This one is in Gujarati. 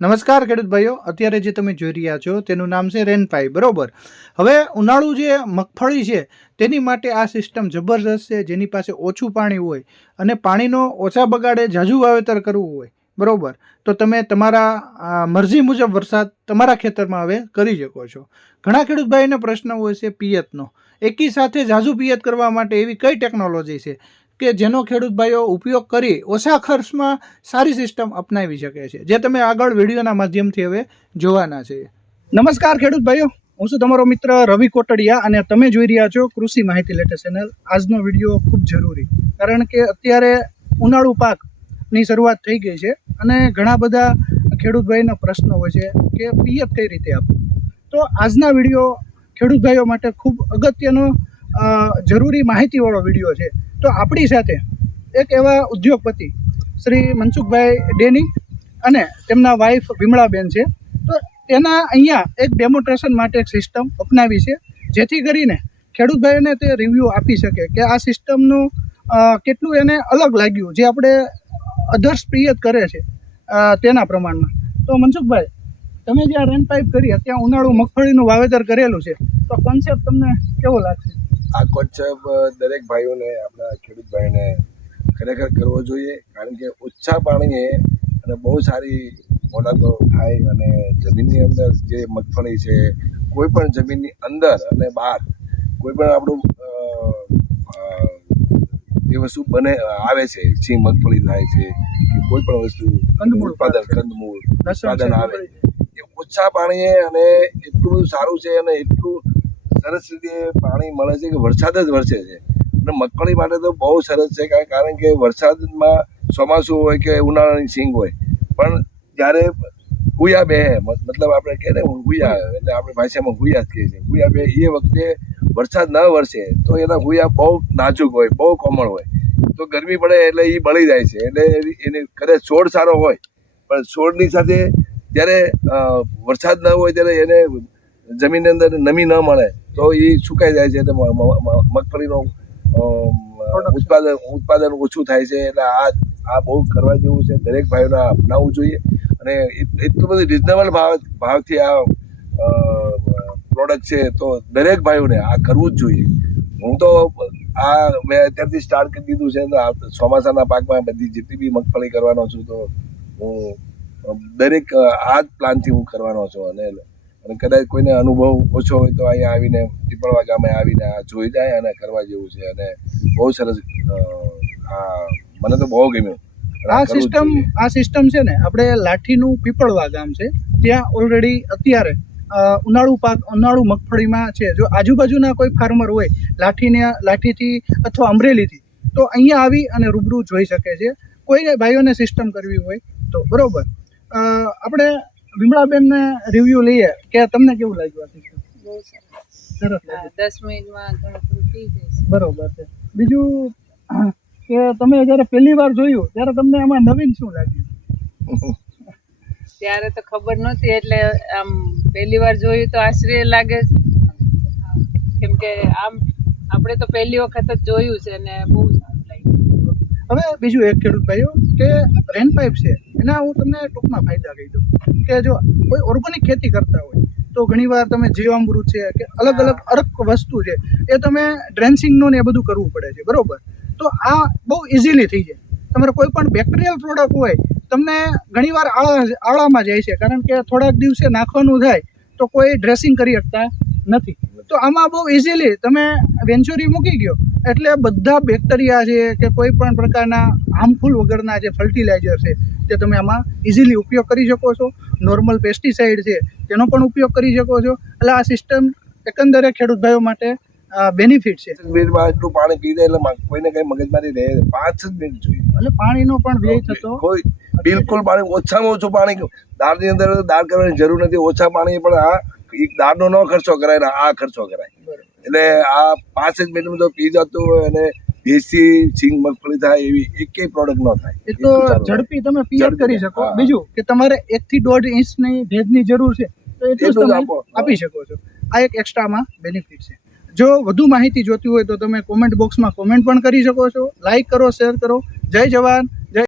નમસ્કાર ખેડૂત ભાઈઓ, અત્યારે જે તમે જોઈ રહ્યા છો તેનું નામ છે રેનપાઈ બરોબર? હવે ઉનાળુ જે મગફળી છે તેની માટે આ સિસ્ટમ જબરજસ્ત છે, જેની પાસે ઓછું પાણી હોય અને પાણીનો ઓછા બગાડે ઝાઝું વાવેતર કરવું હોય, બરાબર? તો તમે તમારા મરજી મુજબ વરસાદ તમારા ખેતરમાં હવે કરી શકો છો. ઘણા ખેડૂત ભાઈઓને પ્રશ્ન હોય છે પિયતનો. એકી સાથે ઝાઝું પિયત કરવા માટે એવી કઈ ટેકનોલોજી છે? કે જેનો ખેડૂત ભાઈઓ ઉપયોગ કરી ઓછા ખર્ચમાં સારી સિસ્ટમ અપનાવી શકે છે. જે તમે આગળ વિડીયોના માધ્યમથી હવે જોવાના છે. નમસ્કાર ખેડૂત ભાઈઓ. હું છું તમારો મિત્ર રવિ કોટડિયા અને તમે જોઈ રહ્યા છો કૃષિ માહિતી લેટેસ્ટ ચેનલ. આજનો વીડિયો ખૂબ જરૂરી, કારણ કે અત્યારે ઉનાળુ પાકની શરૂઆત થઈ ગઈ છે અને ઘણા બધા ખેડૂત ભાઈના પ્રશ્નો હોય છે કે પિયત કઈ રીતે આપવું? તો આજના વીડિયો ખેડૂત ભાઈઓ માટે ખૂબ અગત્યનો જરૂરી માહિતીવાળો વીડિયો છે. તો આપણી સાથે એક એવા ઉદ્યોગપતિ શ્રી મનસુખભાઈ ડેની અને તેમના વાઇફ વિમળાબેન છે. તો તેના અહીંયા એક ડેમોન્સ્ટ્રેશન માટે એક સિસ્ટમ અપનાવી છે, જેથી કરીને ખેડૂત ભાઈઓને તે રિવ્યૂ આપી શકે કે આ સિસ્ટમનું કેટલું એને અલગ લાગ્યું, જે આપણે અધર્સ પિયત કરે છે તેના પ્રમાણમાં. તો મનસુખભાઈ, તમે જ્યાં રેન પાઇપ કરી ત્યાં ઉનાળુ મગફળીનું વાવેતર કરેલું છે, તો કોન્સેપ્ટ તમને કેવો લાગશે? આ કોન્સેપ્ટ દરેક ભાઈઓને આપણા ખેડૂત ભાઈને ખરેખર કરવો જોઈએ કારણ કે ઓછા પાણીએ અને બહુ સારી મોલાતો થાય અને જમીનની અંદર જે મગફળી છે કોઈ પણ જમીનની અંદર અને બહાર કોઈ પણ આપણું જે વસ્તુ બને આવે છે જે મગફળી થાય છે કે કોઈ પણ વસ્તુ કંદમૂળ ઉત્પાદન કંદમૂળ ઉત્પાદન આવે. એ ઓછા પાણીએ અને એટલું સારું છે અને એટલું સરસ રીતે પાણી મળે છે કે વરસાદ જ વરસે છે. અને મગફળી માટે તો બહુ સરસ છે કારણ- કે વરસાદમાં ચોમાસું હોય કે ઉનાળાની સિંગ હોય. પણ જ્યારે હુયા બે મત- મતલબ આપણે કહે ને હુયા, એટલે આપણે ભાષામાં હુયા જ કહીએ છીએ. હુયા બે એ વખતે વરસાદ ન વરસે તો એના હુયા બહુ નાજુક હોય, બહુ કોમળ હોય. તો ગરમી પડે એટલે એ બળી જાય છે. એટલે એની કદાચ છોડ સારો હોય, પણ છોડની સાથે જ્યારે વરસાદ ન હોય ત્યારે એને જમીનની અંદર નમી ન મળે તો એ સુકાઈ જાય છે. એટલે મગફળીનું ઉત્પાદન ઉત્પાદન ઓછું થાય છે. એટલે આ આ બહુ કરવા જેવું છે. દરેક ભાઈઓને અપનાવવું જોઈએ. અને એટલું બધું રિઝનેબલ ભાવ ભાવથી આ પ્રોડક્ટ છે. તો દરેક ભાઈઓને આ કરવું જ જોઈએ. હું તો આ મેં અત્યારથી સ્ટાર્ટ કરી દીધું છે. તો ચોમાસાના પાકમાં બધી જેટલી બી મગફળી કરવાનો છું તો હું દરેક આ જ પ્લાનથી હું કરવાનો છું. અને અને કદાચ કોઈને અનુભવ ઓછો હોય તો અહીંયા આવીને પીપળવા ગામે આવીને આ જોઈ જાય અને કરવા જેવું છે. અને બહુ સરસ આ મને તો બહુ ગમ્યું. આ સિસ્ટમ આ સિસ્ટમ છે ને આપણે લાઠીનું પીપળવા ગામ છે ત્યાં ઓલરેડી અત્યારે ઉનાળુ પાક ઉનાળુ મગફળીમાં છે. જો આજુબાજુના કોઈ ફાર્મર હોય લાઠીને લાઠીથી અથવા અમરેલીથી તો અહીંયા આવી અને રૂબરૂ જોઈ શકે છે. કોઈ ભાઈઓને સિસ્ટમ કરવી હોય તો બરોબર. અ, આપણે વિમળાબેનને રિવ્યુ લઈએ કે તમને કેવું લાગ્યું આ સિસ્ટમ સરસ. દસ મિનિટમાં બરોબર છે. બીજું કે તમે જ્યારે પહેલી વાર જોયું ત્યારે તમને એમાં નવીન શું લાગ્યું? ત્યારે તો ખબર નહોતી એટલે આમ પહેલી વાર જોયું તો આશ્ચર્ય લાગે. છે. કેમ કે આમ આપણે તો પહેલી વખત જ જોયું છે ને બહુ હવે બીજું એક ખેડૂત ભાઈઓ કે રેન પાઇપ છે એના હું તમને ટૂંકમાં ફાયદા કહી દઉં. કે જો કોઈ ઓર્ગેનિક ખેતી કરતા હોય તો ઘણીવાર તમે જીવામૃત છે કે અલગ અલગ અરક વસ્તુ છે એ તમે ડ્રેન્સિંગનું ને એ બધું કરવું પડે છે બરાબર? તો આ બહુ ઇઝીલી થઈ જાય. તમારે કોઈ પણ બેક્ટેરિયલ પ્રોડક્ટ હોય તમને ઘણીવાર આળા આળામાં જાય છે કારણ કે થોડાક દિવસે નાખવાનું થાય તો કોઈ ડ્રેસિંગ કરી શકતા નથી. તો આમાં બહુ ઇઝીલી તમે વેન્ચુરી મૂકી ગયો એટલે બધા બેક્ટેરિયા છે કે કોઈ પણ પ્રકારના હાર્મફુલ વગરના જે ફર્ટિલાઇઝર છે તે તમે આમાં ઇઝીલી ઉપયોગ કરી શકો છો. નોર્મલ પેસ્ટિસાઇડ છે તેનો પણ ઉપયોગ કરી શકો છો. એટલે આ સિસ્ટમ એકંદરે ખેડૂત ભાઈઓ માટે બેનિફિટ છે. એટલું પાણી પી જાય એટલે કોઈને કઈ મગજમારી રહે પાંચ જ મિનિટ જોઈએ. એટલે પાણીનો પણ વ્યય થતો. કોઈ બિલકુલ પાણી ઓછામાં ઓછું પાણી દાળની અંદર દાળ કરવાની જરૂર નથી. ઓછા પાણી પણ આ એક દાળનો ન ખર્ચો કરાય ને આ ખર્ચો કરાય. એટલે આ પાંચ જ મિનિટમાં જો પી જતું હોય અને દેશી સિંગ મગફળી થાય એવી એકેય પ્રોડક્ટ ન થાય. એ તો. ઝડપી તમે પિયત કરી શકો. બીજું કે તમારે એક થી દોઢ ઇંચની ભેજની જરૂર છે તો એટલું તમે આપો. આપી શકો છો. આ એક એક્સ્ટ્રામાં બેનિફિટ છે. જો વધુ માહિતી જોતી હોય તો તમે કોમેન્ટ બોક્સમાં કોમેન્ટ પણ કરી શકો છો. લાઈક કરો શેર કરો. જય જવાન.